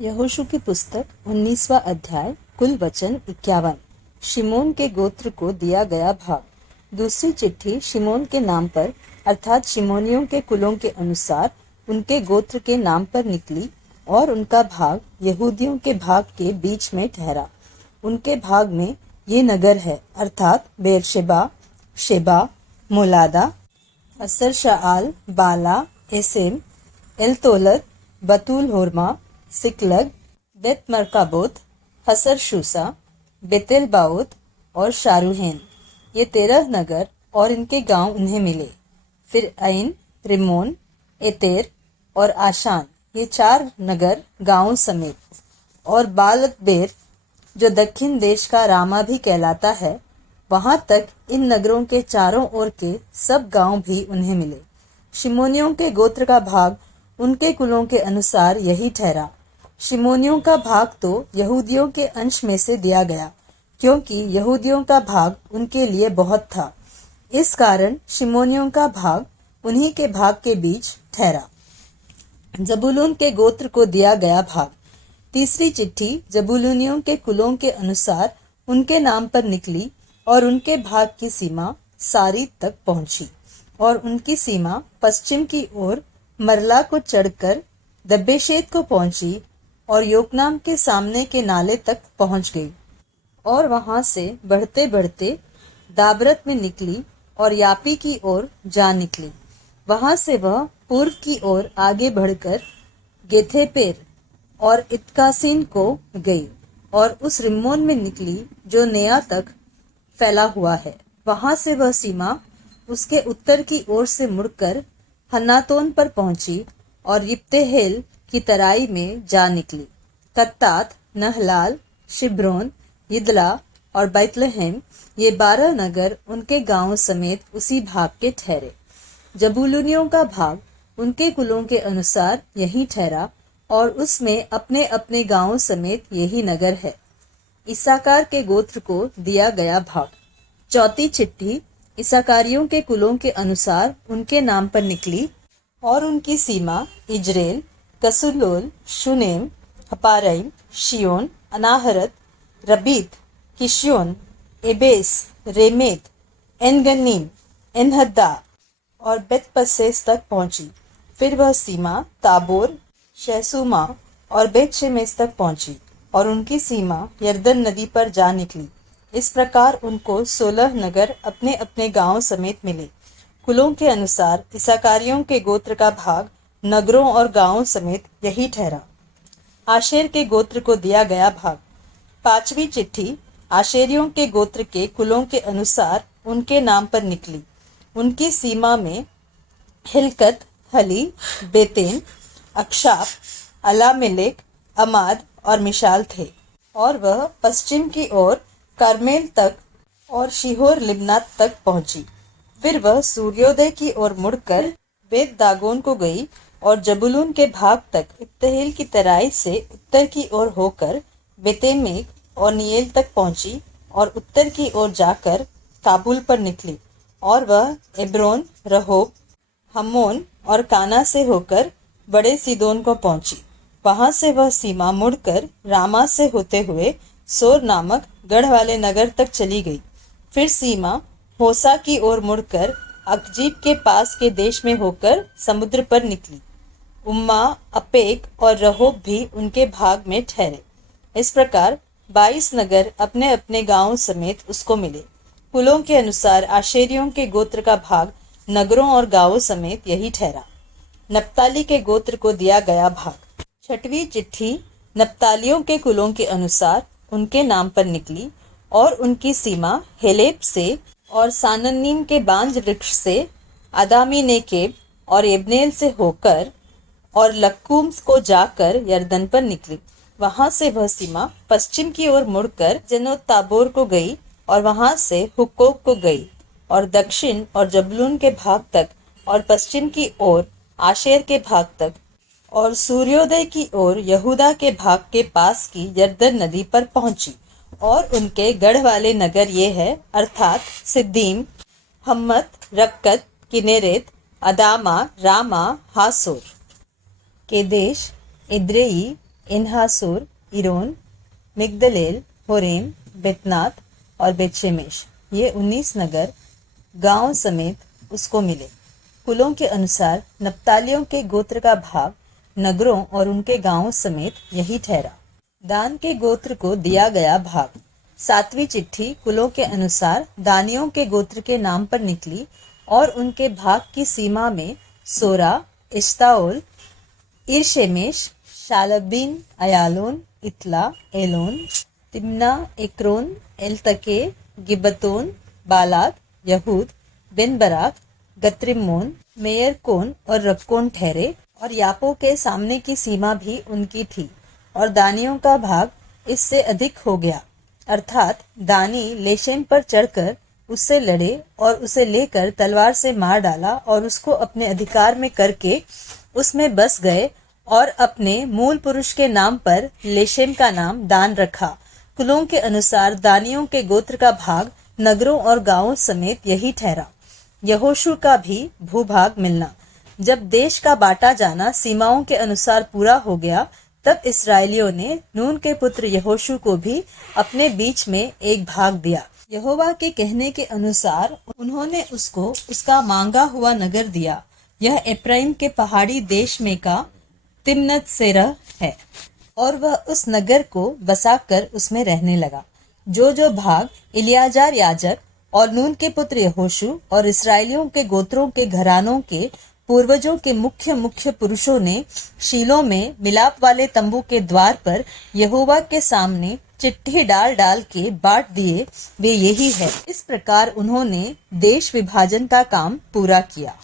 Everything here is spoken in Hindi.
यहोशू की पुस्तक 19वां अध्याय। कुल वचन 51। शिमोन के गोत्र को दिया गया भाग। दूसरी चिट्ठी शिमोन के नाम पर अर्थात शिमोनियों के कुलों के अनुसार उनके गोत्र के नाम पर निकली और उनका भाग यहूदियों के भाग के बीच में ठहरा। उनके भाग में ये नगर है अर्थात बेरशेबा, शेबा, मोलादा, असर शाआल, बाला, एसेम, एलतोलद, बतूल होरमा, सिकलग, बेत मरकाबोत, हसर शूसा, बेतेल बाउत और शारूहेन। ये 13 नगर और इनके गांव उन्हें मिले। फिर ऐन, रिमोन, एतेर और आशान, ये 4 नगर गांवों समेत, और बालतबेर जो दक्षिण देश का रामा भी कहलाता है, वहां तक इन नगरों के चारों ओर के सब गांव भी उन्हें मिले। शिमोनियों के गोत्र का भाग उनके कुलों के अनुसार यही ठहरा। शिमोनियों का भाग तो यहूदियों के अंश में से दिया गया, क्योंकि यहूदियों का भाग उनके लिए बहुत था। इस कारण शिमोनियों का भाग उन्हीं के भाग के बीच ठहरा। जबूलून के गोत्र को दिया गया भाग। तीसरी चिट्ठी जबूलूनियों के कुलों के अनुसार उनके नाम पर निकली और उनके भाग की सीमा सारी तक पहुंची, और उनकी सीमा पश्चिम की ओर मरला को चढ़कर दब्बेशेत को पहुंची और योकनाम के सामने के नाले तक पहुंच गई, और वहां से बढ़ते बढ़ते दाबरत में निकली और यापी की ओर जा निकली। वहां से वह पूर्व की ओर आगे बढ़कर गेथेपेर और इत्कासीन को गई और उस रिम्मोन में निकली जो नेया तक फैला हुआ है। वहां से वह सीमा उसके उत्तर की ओर से मुड़कर हन्नातोन पर पहुंची और यिप्तेहेल की तराई में जा निकली। कत्तात, नहलाल, शिब्रोन, यिदला और बैतलहम, ये 12 नगर उनके गांवों समेत उसी भाग के ठहरे। जबूलूनियों का भाग उनके कुलों के अनुसार यही ठहरा, और उसमें अपने अपने गांवों समेत यही नगर है। इस्साकार के गोत्र को दिया गया भाग। चौथी चिट्ठी इस्साकारियों के कुलों के अनुसार उनके नाम पर निकली, और उनकी सीमा Israel, कसुल्लोल, शुनेम, हपारैम, शियोन, अनाहरत, Rabit, Kishion, Abyss, रेमेत, Engannim, Enhaddah और बेतपस्सेस तक पहुंची। फिर वह सीमा ताबोर, शहसूमा और बेतशेमेस तक पहुंची, और उनकी सीमा यरदन नदी पर जा निकली। इस प्रकार उनको 16 नगर अपने अपने गांव समेत मिले। कुलों के अनुसार इस्साकारियों के गोत्र का भाग नगरों और गांवों समेत यही ठहरा। आशेर के गोत्र को दिया गया भाग। 5वीं चिट्ठी आशेरियों के गोत्र के कुलों के अनुसार उनके नाम पर निकली। उनकी सीमा में हिलकत, हली, बेतेन, अक्षाप, अलामेलेक, अमाद और मिशाल थे, और वह पश्चिम की ओर कार्मेल तक और शिहोर लिब्नात तक पहुंची। फिर वह सूर्योदय की ओर मुड़कर बेत दागोन को गई और जबूलून के भाग तक इब्तेहेल की तराई से उत्तर की ओर होकर बेतेमेक और नियेल तक पहुंची, और उत्तर की ओर जाकर काबुल पर निकली, और वह एब्रोन, रहोब, हम्मोन और काना से होकर बड़े सीदोन को पहुंची। वहां से वह सीमा मुड़कर रामा से होते हुए सोर नामक गढ़ वाले नगर तक चली गई। फिर सीमा होसा की ओर मुड़कर अकजीब के पास के देश में होकर समुद्र पर निकली। उम्मा, अपेक और रहोब भी उनके भाग में ठहरे। इस प्रकार 22 नगर अपने अपने गांवों समेत उसको मिले। कुलों के अनुसार आशेरियों के गोत्र का भाग नगरों और गांवों समेत यही ठहरा। नप्ताली के गोत्र को दिया गया भाग। 6वीं चिट्ठी नप्तालियों के कुलों के अनुसार उनके नाम पर निकली, और उनकी सीमा हेलेब से और सानन्नीम के बांज वृक्ष से आदामी नेकेब और एब्नेल से होकर और लक्कूम को जाकर यरदन पर निकली। वहां से वह सीमा पश्चिम की ओर मुड़कर जनोत ताबोर को गई, और वहां से हुक्कोक को गई, और दक्षिण और जबूलून के भाग तक, और पश्चिम की ओर आशेर के भाग तक, और सूर्योदय की ओर यहूदा के भाग के पास की यरदन नदी पर पहुंची। और उनके गढ़ वाले नगर ये है अर्थात सिद्दीम, हम्मत, रक्कत, किनेरेत, अदामा, रामा, हासोर, केदेश, इद्रेई, इन्हासोर, इरोन, मिगदलेल, होरेम, बेतनात और बेतशेमेश, ये 19 नगर गांव समेत उसको मिले। कुलों के अनुसार नप्तालियों के गोत्र का भाग नगरों और उनके गांवों समेत यही ठहरा। दान के गोत्र को दिया गया भाग। 7वीं चिट्ठी कुलों के अनुसार दानियों के गोत्र के नाम पर निकली और उनके भाग की सीमा में सोरा, इश्ताओल, इरशेमेश, शालब्बीन, अयालोन, इतला, एलोन, तिम्ना, एक्रोन, एलतके, गिब्बतोन, बालात, यहूद, बिन बराक, गत्रिम्मोन, मेयरकोन और रक्कोन ठहरे और यापो के सामने की सीमा भी उनकी थी और दानियों का भाग इससे अधिक हो गया, अर्थात दानी लेशेम पर चढ़कर उससे लड़े और उसे लेकर तलवार से मार डाला और उसको अपने अधिकार में करके उसमें बस गए और अपने मूल पुरुष के नाम पर लेशेम का नाम दान रखा। कुलों के अनुसार दानियों के गोत्र का भाग नगरों और गांवों समेत यही ठहरा। यहोशू का भी भूभाग मिलना। जब देश का बांटा जाना सीमाओं के अनुसार पूरा हो गया, तब इस्राएलियों ने नून के पुत्र यहोशू को भी अपने बीच में एक भाग दिया। यहोवा के कहने के अनुसार उन्होंने उसको उसका मांगा हुआ नगर दिया। यह एफ्राइम के पहाड़ी देश में का तिम्नत सेरह है और वह उस नगर को बसाकर उसमें रहने लगा। जो भाग इलियाजार याजक और नून के पुत्र यहोशू और इस्राएलियों के गोत्रों के घरानों के पूर्वजों के मुख्य पुरुषों ने शीलो में मिलाप वाले तंबू के द्वार पर यहोवा के सामने चिट्ठी डाल डाल के बांट दिए, वे यही है। इस प्रकार उन्होंने देश विभाजन का काम पूरा किया।